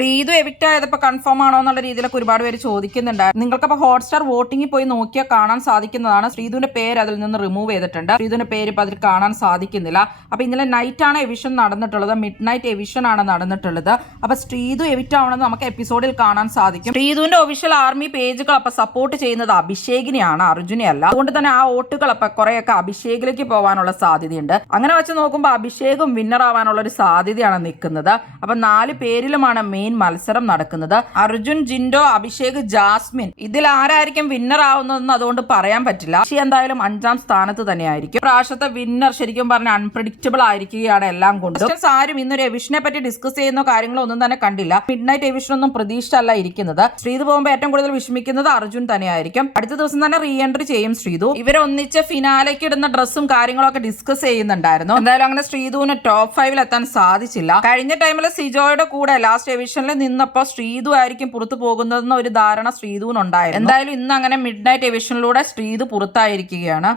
Sreethu evict ആയതപ്പോൾ confirm ആണോ എന്നുള്ള രീതിയിലൊക്കെ ഒരുപാട് പേര് ചോദിക്കുന്നുണ്ടായിരുന്നു. നിങ്ങൾക്കപ്പോൾ ഹോട്ട്സ്റ്റാർ വോട്ടിങ്ങിൽ പോയി നോക്കിയാൽ കാണാൻ സാധിക്കുന്നതാണ്. ശ്രീതുവിന്റെ പേര് അതിൽ നിന്ന് റിമൂവ് ചെയ്തിട്ടുണ്ട്. ശ്രീതുവിന്റെ പേര് ഇപ്പൊ അതിൽ കാണാൻ സാധിക്കുന്നില്ല. അപ്പൊ ഇന്നലെ നൈറ്റ് ആണ് എവിഷൻ നടന്നിട്ടുള്ളത്, മിഡ് നൈറ്റ് എവിഷൻ ആണ് നടന്നിട്ടുള്ളത്. അപ്പൊ ശ്രീതു എവിക്റ്റ് ആവണമെന്ന് നമുക്ക് എപ്പിസോഡിൽ കാണാൻ സാധിക്കും. ശ്രീതുവിന്റെ ഒഫീഷ്യൽ ആർമി പേജുകൾ അപ്പൊ സപ്പോർട്ട് ചെയ്യുന്നത് അഭിഷേകിനെയാണ്, അർജുനെ അല്ല. അതുകൊണ്ട് തന്നെ ആ വോട്ടുകൾ അപ്പൊ കുറെയൊക്കെ അഭിഷേകിലേക്ക് പോകാനുള്ള സാധ്യതയുണ്ട്. അങ്ങനെ വെച്ച് നോക്കുമ്പോൾ അഭിഷേകും വിന്നർ ആവാനുള്ള ഒരു സാധ്യതയാണ് നിൽക്കുന്നത്. അപ്പൊ 4 പേരിലുമാണ് മെയിൻ മത്സരം നടക്കുന്നത്. അർജുൻ, ജിൻഡോ, അഭിഷേക്, ജാസ്മിൻ, ഇതിൽ ആരായിരിക്കും വിന്നർ ആവുന്നതെന്ന് അതുകൊണ്ട് പറയാൻ പറ്റില്ല. പക്ഷേ എന്തായാലും 5ാം സ്ഥാനത്ത് തന്നെയായിരിക്കും. പ്രാവശ്യത്തെ വിന്നർ ശരിക്കും പറഞ്ഞാൽ അൺപ്രഡിക്റ്റബിൾ ആയിരിക്കുകയാണ് എല്ലാം കൊണ്ടും. ആരും ഇന്നൊരു എവിഷനെ പറ്റി ഡിസ്കസ് ചെയ്യുന്ന കാര്യങ്ങളോ ഒന്നും തന്നെ കണ്ടില്ല. മിഡ് നൈറ്റ് എവിഷൻ ഒന്നും പ്രതീക്ഷിച്ചല്ല ഇരിക്കുന്നത്. ശ്രീതു പോകുമ്പോൾ ഏറ്റവും കൂടുതൽ വിഷമിക്കുന്നത് അർജുൻ തന്നെയായിരിക്കും. അടുത്ത ദിവസം തന്നെ റീ എൻട്രി ചെയ്യും ശ്രീതു. ഇവരൊന്നിച്ച് ഫിനാലേക്ക് ഇടുന്ന ഡ്രസ്സും കാര്യങ്ങളൊക്കെ ഡിസ്കസ് ചെയ്യുന്നുണ്ടായിരുന്നു. എന്തായാലും അങ്ങനെ ശ്രീതുവിന് ടോപ്പ് 5 എത്താൻ സാധിച്ചില്ല. കഴിഞ്ഞ ടൈമിൽ സിജോയുടെ കൂടെ ലാസ്റ്റ് എവിഷനിൽ നിന്നപ്പോൾ ശ്രീതു ആയിരിക്കും പുറത്തു പോകുന്നതെന്ന ഒരു ധാരണ ശ്രീതുവിനുണ്ടായിരുന്നു. എന്തായാലും ഇന്ന് അങ്ങനെ മിഡ് നൈറ്റ് എവിഷനിലൂടെ ശ്രീതു പുറത്തായിരിക്കുകയാണ്.